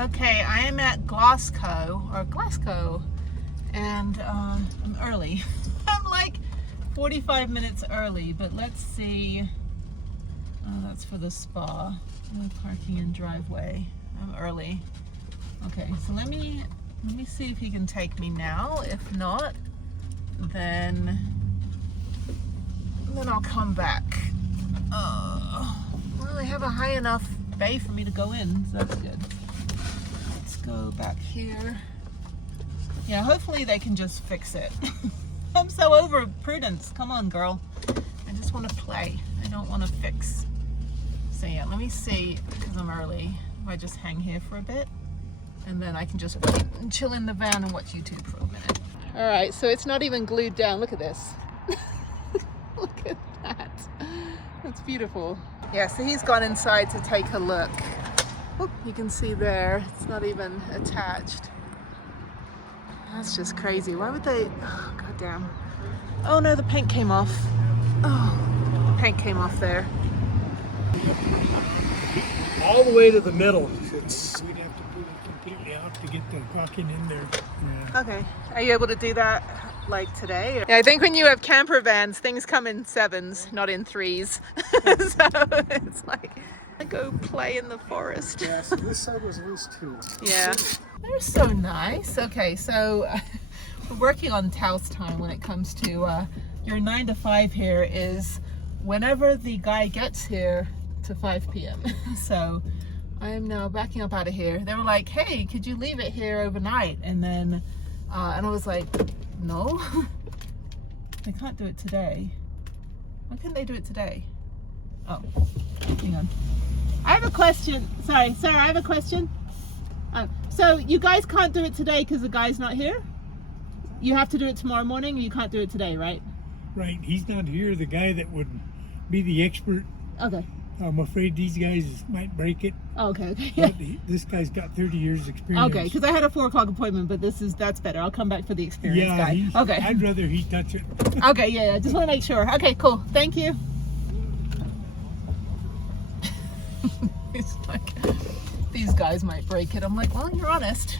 Okay, I am at Glasgow, and I'm early. I'm like 45 minutes early, but let's see. Oh, that's for the spa. No parking and driveway. I'm early. Okay, so let me see if he can take me now. If not, then I'll come back. Well, they have a high enough bay for me to go in, so that's good. Let's go back here. Yeah, hopefully they can just fix it. I'm so over Prudence. Come on, girl. I just want to play. I don't want to fix. So yeah, let me see, because I'm early, if I just hang here for a bit, and then I can just chill in the van and watch YouTube for a minute. All right, so it's not even glued down. Look at this. Look at that. That's beautiful. Yeah, so he's gone inside to take a look. Oh, you can see there, it's not even attached. That's just crazy. Why would they? Oh, goddamn. Oh no, the paint came off. Oh, the paint came off there. All the way to the middle. We'd have to put it completely out to get the caulking in there. Yeah. Okay. Are you able to do that like today? Yeah, I think when you have camper vans, things come in 7s, not in 3s. So it's like, I go play in the forest. Yeah, so this side was loose too. Yeah. They're so nice. Okay, so we're working on Taos time when it comes to your 9 to 5 here is whenever the guy gets here to 5 p.m. So I am now backing up out of here. They were like, hey, could you leave it here overnight? And then, and I was like, no, they can't do it today. Why couldn't they do it today? Oh, hang on. I have a question. Sorry, sir, I have a question. So you guys can't do it today because the guy's not here? You have to do it tomorrow morning, or you can't do it today, right? Right, he's not here. The guy that would be the expert. Okay. I'm afraid these guys might break it. Oh, okay. But this guy's got 30 years experience. Okay, because I had a 4 o'clock appointment, but that's better. I'll come back for the experience guy. Okay. I'd rather he touch it. Okay, yeah, just want to make sure. Okay, cool. Thank you. It's like, these guys might break it. I'm like, well, you're honest.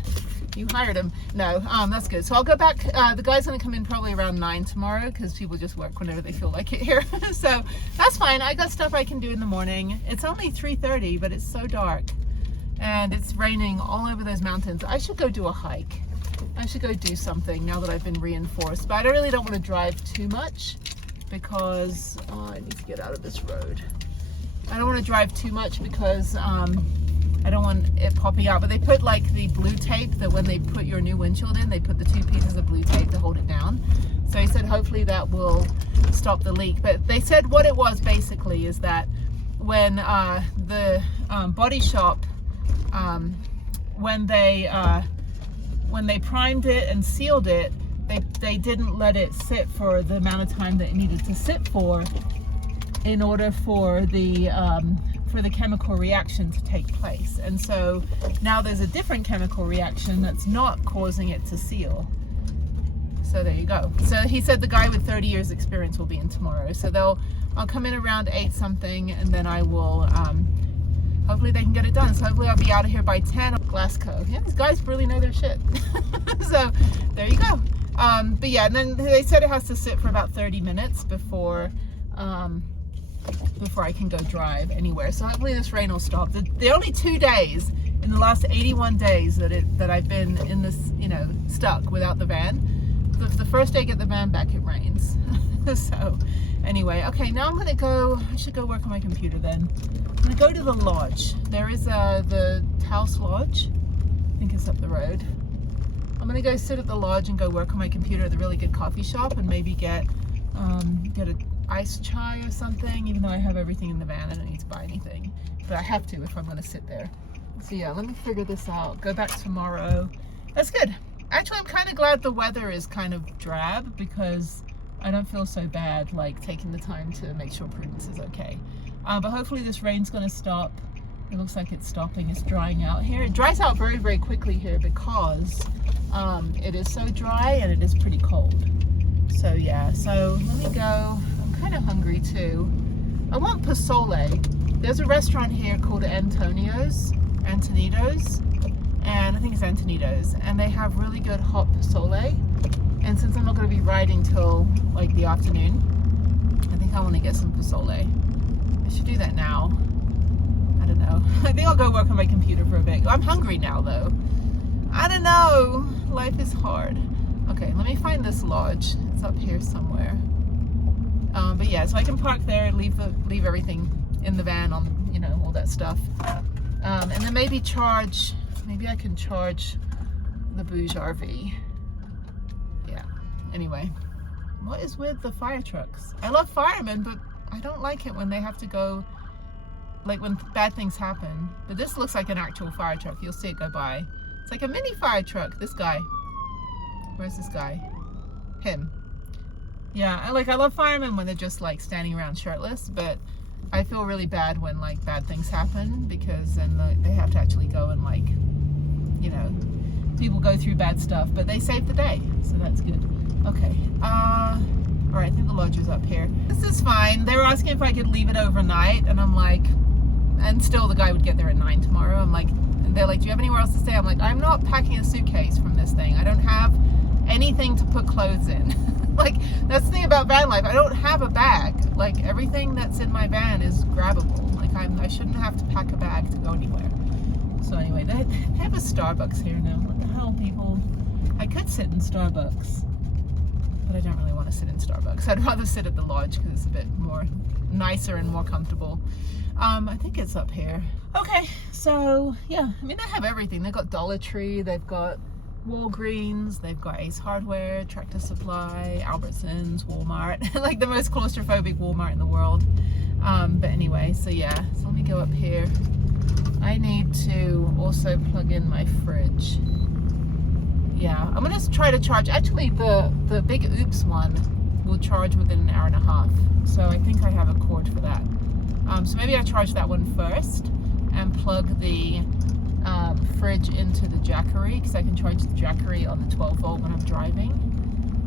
You hired him. No, that's good. So I'll go back. The guy's going to come in probably around 9 tomorrow because people just work whenever they feel like it here. So that's fine. I got stuff I can do in the morning. It's only 3:30, but it's so dark and it's raining all over those mountains. I should go do a hike. I should go do something now that I've been reinforced, but I really don't want to drive too much because I need to get out of this road. I don't want to drive too much because I don't want it popping out, but they put like the blue tape that when they put your new windshield in, they put the 2 pieces of blue tape to hold it down. So he said hopefully that will stop the leak. But they said what it was basically is that when the body shop, when they primed it and sealed it, they didn't let it sit for the amount of time that it needed to sit for in order for the chemical reaction to take place. And so now there's a different chemical reaction that's not causing it to seal. So there you go. So he said the guy with 30 years experience will be in tomorrow. So I'll come in around 8 something, and then I will, hopefully they can get it done. So hopefully I'll be out of here by 10. Glasgow. Yeah, these guys really know their shit. So there you go. But yeah, and then they said it has to sit for about 30 minutes before I can go drive anywhere. So hopefully this rain will stop. The only 2 days in the last 81 days that I've been in this, stuck without the van. The first day I get the van back, it rains. So anyway, okay, now I'm gonna go. I should go work on my computer then. I'm gonna go to the lodge. There is the Taos Lodge. I think it's up the road. I'm gonna go sit at the lodge and go work on my computer at the really good coffee shop and maybe get a iced chai or something, even though I have everything in the van. I don't need to buy anything, but I have to if I'm going to sit there. So yeah, let me figure this out. Go back tomorrow. That's good. Actually, I'm kind of glad the weather is kind of drab because I don't feel so bad like taking the time to make sure Prudence is okay. But hopefully this rain's going to stop. It looks like it's stopping. It's drying out here. It dries out very, very quickly here because it is so dry and it is pretty cold. So yeah, so let me go. Kind of hungry too. I want pozole. There's a restaurant here called Antonitos, and I think it's Antonitos, and they have really good hot pozole. And since I'm not going to be riding till like the afternoon, I think I want to get some pozole. I should do that now. I don't know. I think I'll go work on my computer for a bit. I'm hungry now though. I don't know. Life is hard. Okay, let me find this lodge. It's up here somewhere. But yeah, so I can park there, leave everything in the van on, you know, all that stuff. And then maybe I can charge the Bouge RV. Yeah. Anyway, what is with the fire trucks? I love firemen, but I don't like it when they have to go, like when bad things happen. But this looks like an actual fire truck. You'll see it go by. It's like a mini fire truck. This guy. Where's this guy? Him. Yeah, I love firemen when they're just like standing around shirtless, but I feel really bad when like bad things happen, because then they have to actually go and like, you know, people go through bad stuff, but they save the day, so that's good. Okay, all right, I think the lodge is up here. This is fine. They were asking if I could leave it overnight, and I'm like, and still the guy would get there at 9 tomorrow. I'm like, and they're like, do you have anywhere else to stay? I'm like, I'm not packing a suitcase from this thing. I don't have anything to put clothes in. Like, that's the thing about van life. I don't have a bag. Like, everything that's in my van is grabbable. Like, I shouldn't have to pack a bag to go anywhere. So anyway, they have a Starbucks here now. What the hell, people? I could sit in Starbucks, but I don't really want to sit in Starbucks. I'd rather sit at the lodge because it's a bit more nicer and more comfortable. I think it's up here. Okay, so yeah, I mean, they have everything. They've got Dollar Tree, they've got Walgreens, they've got Ace Hardware, Tractor Supply, Albertsons, Walmart, like the most claustrophobic Walmart in the world. But anyway, so yeah, so let me go up here. I need to also plug in my fridge. Yeah, I'm gonna try to charge. Actually, the big Oops one will charge within an hour and a half. So I think I have a cord for that. So maybe I charge that one first and plug the fridge into the Jackery, because I can charge the Jackery on the 12 volt when I'm driving.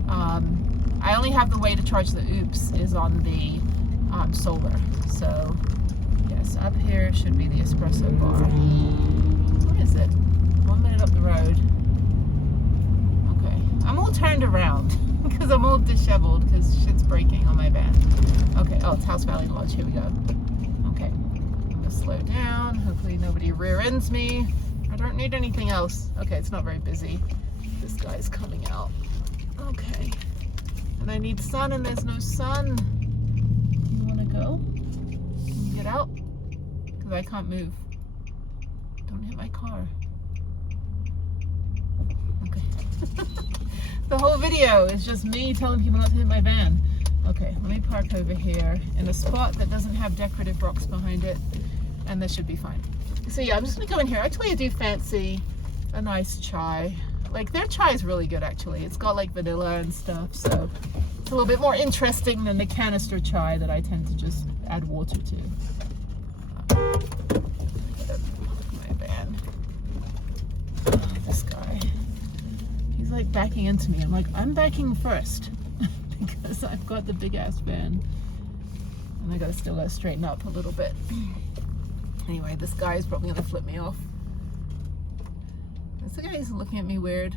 I only have the way to charge the Oops is on the solar. So yes, up here should be the espresso bar. Where is it? 1 minute up the road. Okay, I'm all turned around because I'm all disheveled because shit's breaking on my van. Okay, oh, it's House Valley Lodge. Here we go. Okay, I'm gonna slow down. Hopefully nobody rear ends me. I don't need anything else. Okay, it's not very busy. This guy's coming out. Okay, and I need sun, and there's no sun. You wanna go? Can you get out? Because I can't move. Don't hit my car. Okay. The whole video is just me telling people not to hit my van. Okay, let me park over here in a spot that doesn't have decorative rocks behind it, and this should be fine. So yeah, I'm just gonna go in here. Actually, I do fancy a nice chai. Like, their chai is really good, actually. It's got like vanilla and stuff, so it's a little bit more interesting than the canister chai that I tend to just add water to. My van. Oh, this guy. He's like backing into me. I'm like, I'm backing first because I've got the big ass van, and I gotta still gotta straighten up a little bit. Anyway, this guy is probably gonna flip me off. This guy is looking at me weird.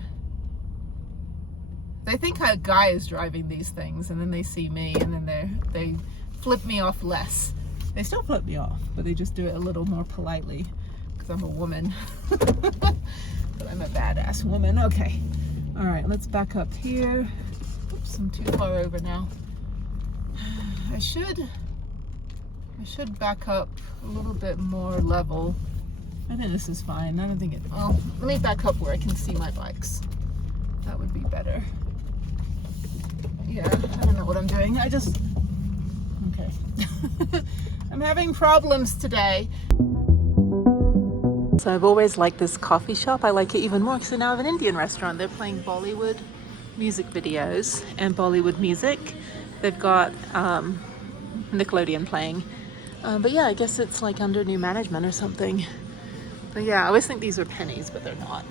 They think a guy is driving these things, and then they see me, and then they flip me off less. They still flip me off, but they just do it a little more politely because I'm a woman. But I'm a badass woman. Okay. All right, let's back up here. Oops, I'm too far over now. I should back up a little bit more level. I think this is fine. I don't think it, well, let me back up where I can see my bikes. That would be better. Yeah, I don't know what I'm doing. I just, okay. I'm having problems today. So I've always liked this coffee shop. I like it even more because they now have an Indian restaurant. They're playing Bollywood music videos and Bollywood music. They've got Nickelodeon playing. But yeah, I guess it's like under new management or something. But yeah, I always think these are pennies, but they're not.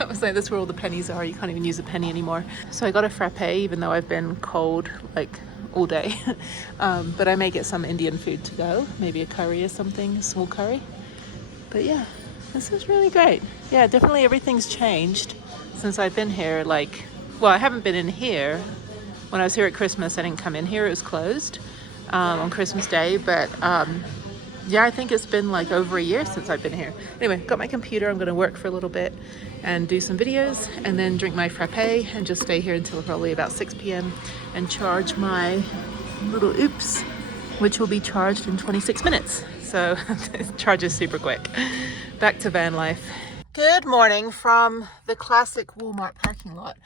I was like, that's where all the pennies are. You can't even use a penny anymore. So I got a frappe, even though I've been cold like all day. But I may get some Indian food to go. Maybe a curry or something, a small curry. But yeah, This is really great. Yeah, definitely everything's changed since I've been here. Like, well, I haven't been in here. When I was here at Christmas, I didn't come in here. It was closed on Christmas Day. But yeah, I think it's been like over a year since I've been here. Anyway, got my computer. I'm going to work for a little bit and do some videos and then drink my frappe and just stay here until probably about 6 p.m. and charge my little oops, which will be charged in 26 minutes. So it charges super quick. Back to van life. Good morning from the classic Walmart parking lot.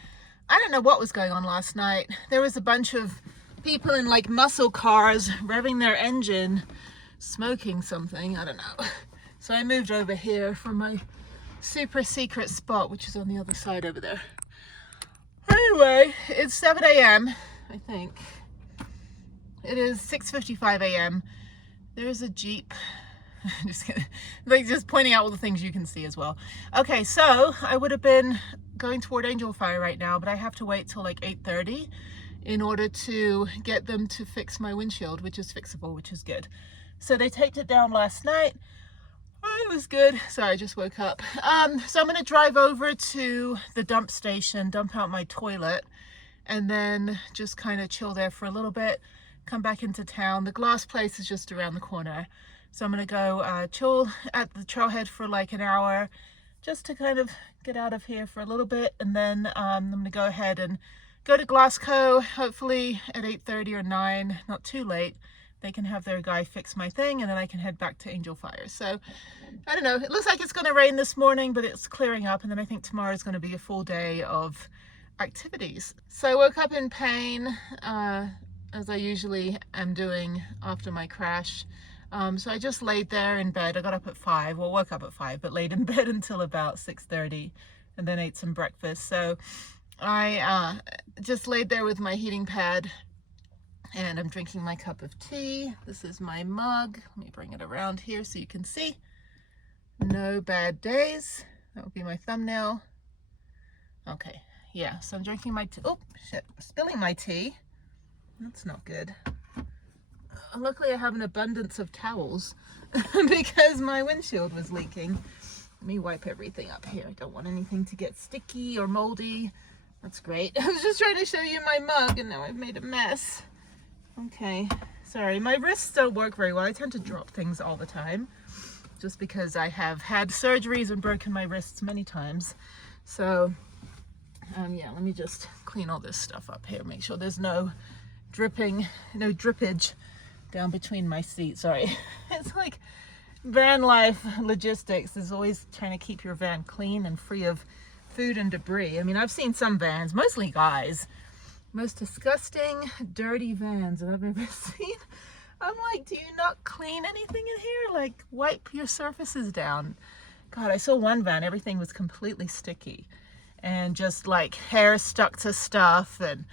I don't know what was going on last night. There was a bunch of people in like muscle cars revving their engine, smoking something, I don't know. So I moved over here from my super secret spot, which is on the other side over there. Anyway, it's 7 a.m. I think. It is 6:55 a.m. There's a Jeep. Just kidding. Like, just pointing out all the things you can see as well. Okay, so I would have been going toward Angel Fire right now, but I have to wait till like 8:30 in order to get them to fix my windshield, which is fixable, which is good. So they taped it down last night. Oh, it was good. Sorry, I just woke up. So I'm going to drive over to the dump station, dump out my toilet, and then just kind of chill there for a little bit, come back into town. The glass place is just around the corner. So I'm going to go chill at the trailhead for like an hour, just to kind of get out of here for a little bit. And then I'm going to go ahead and go to Glasgow, hopefully at 8:30 or 9, not too late. They can have their guy fix my thing, and then I can head back to Angel Fire. So, I don't know. It looks like it's going to rain this morning, but it's clearing up. And then I think tomorrow is going to be a full day of activities. So I woke up in pain, as I usually am doing after my crash. So I just laid there in bed. I got up at 5, well, woke up at 5, but laid in bed until about 6:30, and then ate some breakfast. So I just laid there with my heating pad, and I'm drinking my cup of tea. This is my mug. Let me bring it around here so you can see. No bad days. That would be my thumbnail. Okay, yeah, so I'm drinking my tea. Oh, shit, spilling my tea. That's not good. Luckily I have an abundance of towels because my windshield was leaking. Let me wipe everything up here. I don't want anything to get sticky or moldy. That's great. I was just trying to show you my mug and now I've made a mess. Okay, sorry. My wrists don't work very well. I tend to drop things all the time just because I have had surgeries and broken my wrists many times. So, yeah, let me just clean all this stuff up here. Make sure there's no dripping, no drippage down between my seats. Sorry. It's like van life logistics is always trying to keep your van clean and free of food and debris. I mean, I've seen some vans, mostly guys, most disgusting, dirty vans that I've ever seen. I'm like, do you not clean anything in here? Like, wipe your surfaces down. God, I saw one van, everything was completely sticky and just like hair stuck to stuff, and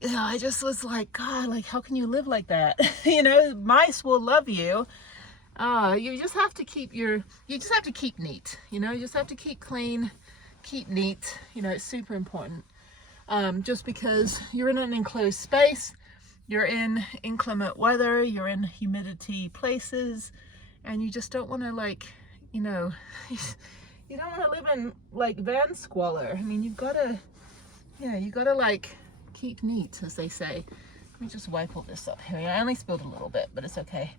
you know, I just was like, God, like, how can you live like that? You know, mice will love you. You just have to keep you just have to keep neat, you know, you just have to keep clean, keep neat, you know, it's super important. Just because you're in an enclosed space, you're in inclement weather, you're in humidity places, and you just don't want to, like, you know, you don't want to live in like van squalor. I mean, you've got to, you know, you got to like keep neat, as they say. Let me just wipe all this up here. I only spilled a little bit, but it's okay.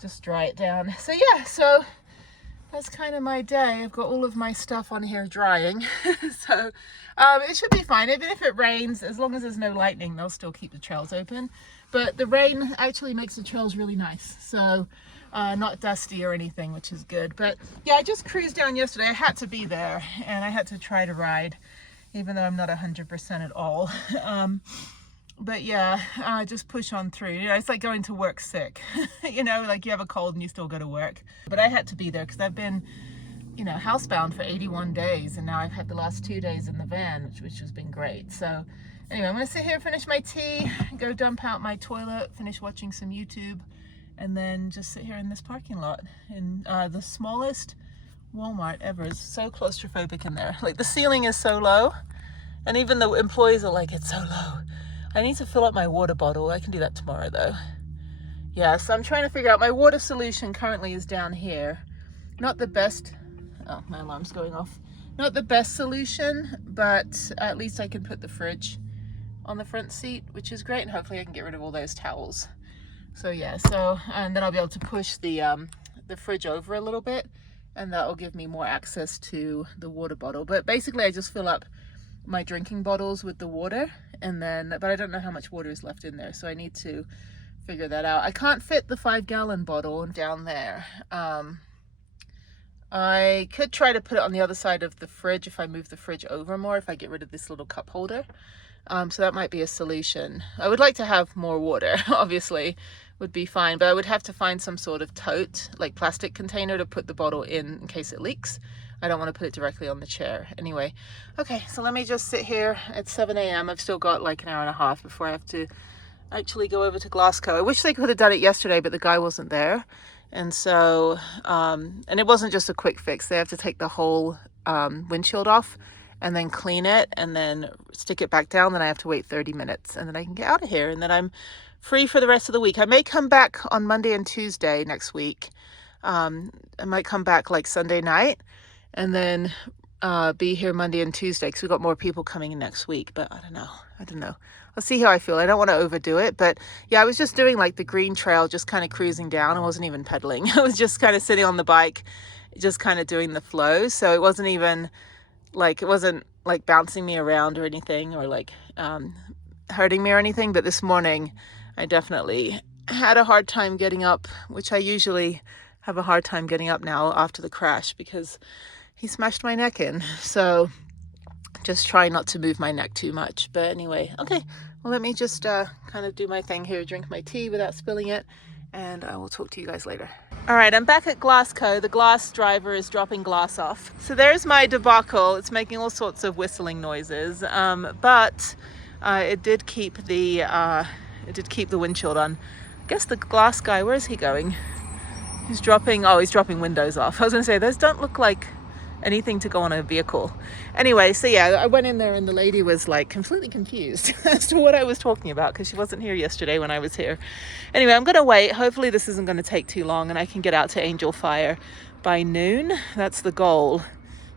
Just dry it down. So yeah, so that's kind of my day. I've got all of my stuff on here drying. So it should be fine. Even if it rains, as long as there's no lightning, they'll still keep the trails open. But the rain actually makes the trails really nice. So not dusty or anything, which is good. But yeah, I just cruised down yesterday. I had to be there and I had to try to ride, even though I'm not 100% at all. But yeah, just push on through. You know, it's like going to work sick. You know, like you have a cold and you still go to work. But I had to be there because I've been, you know, housebound for 81 days. And now I've had the last 2 days in the van, which has been great. So anyway, I'm going to sit here, finish my tea, go dump out my toilet, finish watching some YouTube, and then just sit here in this parking lot in the smallest Walmart ever. It's so claustrophobic in there. Like, the ceiling is so low, and even the employees are like, it's so low. I need to fill up my water bottle. I can do that tomorrow though. Yeah, so I'm trying to figure out, my water solution currently is down here. Not the best Oh, my alarm's going off. Not the best solution, but at least I can put the fridge on the front seat, which is great, and hopefully I can get rid of all those towels. So yeah, and then I'll be able to push the fridge over a little bit, and that will give me more access to the water bottle. But basically I just fill up my drinking bottles with the water, and then, but I don't know how much water is left in there, so I need to figure that out. I can't fit the 5-gallon bottle down there. I could try to put it on the other side of the fridge if I move the fridge over more, if I get rid of this little cup holder. So that might be a solution. I would like to have more water, obviously, would be fine, but I would have to find some sort of tote, like plastic container, to put the bottle in case it leaks. I don't want to put it directly on the chair. Anyway, okay, so let me just sit here at 7 a.m. I've still got like an hour and a half before I have to actually go over to Glasgow. I wish they could have done it yesterday, but the guy wasn't there. And so, and it wasn't just a quick fix. They have to take the whole windshield off and then clean it and then stick it back down. Then I have to wait 30 minutes and then I can get out of here. And then I'm free for the rest of the week. I may come back on Monday and Tuesday next week. I might come back like Sunday night and then be here Monday and Tuesday because we've got more people coming in next week. But I don't know. I'll see how I feel. I don't want to overdo it, but yeah, I was just doing like the green trail, just kind of cruising down. I wasn't even pedaling. I was just kind of sitting on the bike, just kind of doing the flow. So it wasn't even like, it wasn't like bouncing me around or anything, or like hurting me or anything. But this morning I definitely had a hard time getting up, which I usually have a hard time getting up now after the crash because he smashed my neck in. So just try not to move my neck too much. But anyway, okay, well, let me just kind of do my thing here, drink my tea without spilling it, and I will talk to you guys later. All right, I'm back at Glasgow. The glass driver is dropping glass off. So there's my debacle. It's making all sorts of whistling noises, but it did keep the windshield on. I guess the glass guy, where is he going? He's dropping windows off. I was gonna say, those don't look like anything to go on a vehicle. Anyway, so yeah, I went in there and the lady was like completely confused as to what I was talking about because she wasn't here yesterday when I was here. Anyway, I'm gonna wait. Hopefully this isn't gonna take too long and I can get out to Angel Fire by noon. That's the goal.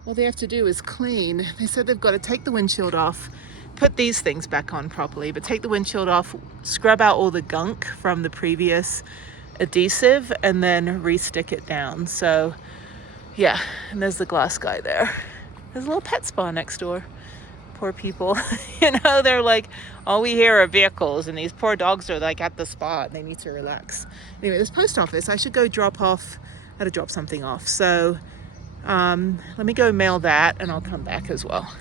All they have to do is clean. They said they've got to take the windshield off, put these things back on properly, but take the windshield off, scrub out all the gunk from the previous adhesive, and then re-stick it down. So yeah, and there's the glass guy there. There's a little pet spa next door. Poor people. You know, they're like, all we hear are vehicles, and these poor dogs are like at the spa and they need to relax. Anyway, this post office, I should go drop off, I had to drop something off. So let me go mail that and I'll come back as well.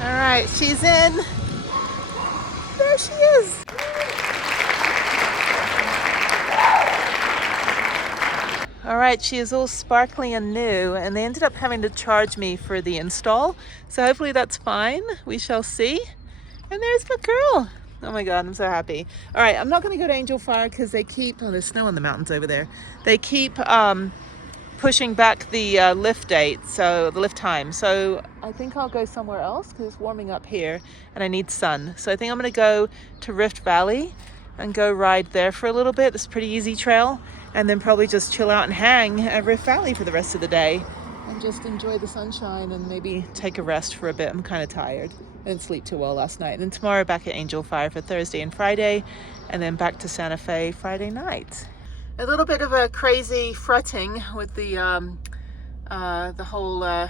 All right, she's in. There she is. All right, she is all sparkly and new, and they ended up having to charge me for the install. So hopefully that's fine. We shall see. And there's my girl. Oh my God, I'm so happy. All right, I'm not gonna go to Angel Fire because they keep, oh, there's snow on the mountains over there. They keep pushing back the lift date, so the lift time. So I think I'll go somewhere else because it's warming up here and I need sun. So I think I'm gonna go to Rift Valley and go ride there for a little bit. It's a pretty easy trail, and then probably just chill out and hang at Rift Valley for the rest of the day and just enjoy the sunshine and maybe take a rest for a bit. I'm kind of tired. I didn't sleep too well last night. And then tomorrow back at Angel Fire for Thursday and Friday, and then back to Santa Fe Friday night. A little bit of a crazy fretting with the whole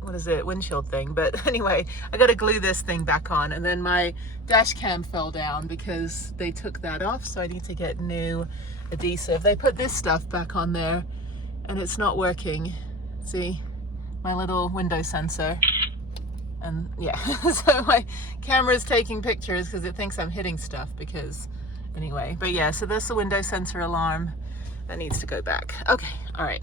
what is it, windshield thing, but anyway, I got to glue this thing back on, and then my dash cam fell down because they took that off, so I need to get new adhesive. They put this stuff back on there and it's not working. See my little window sensor, and yeah, so my camera's taking pictures because it thinks I'm hitting stuff, because anyway, but yeah, so there's the window sensor alarm that needs to go back. Okay, all right.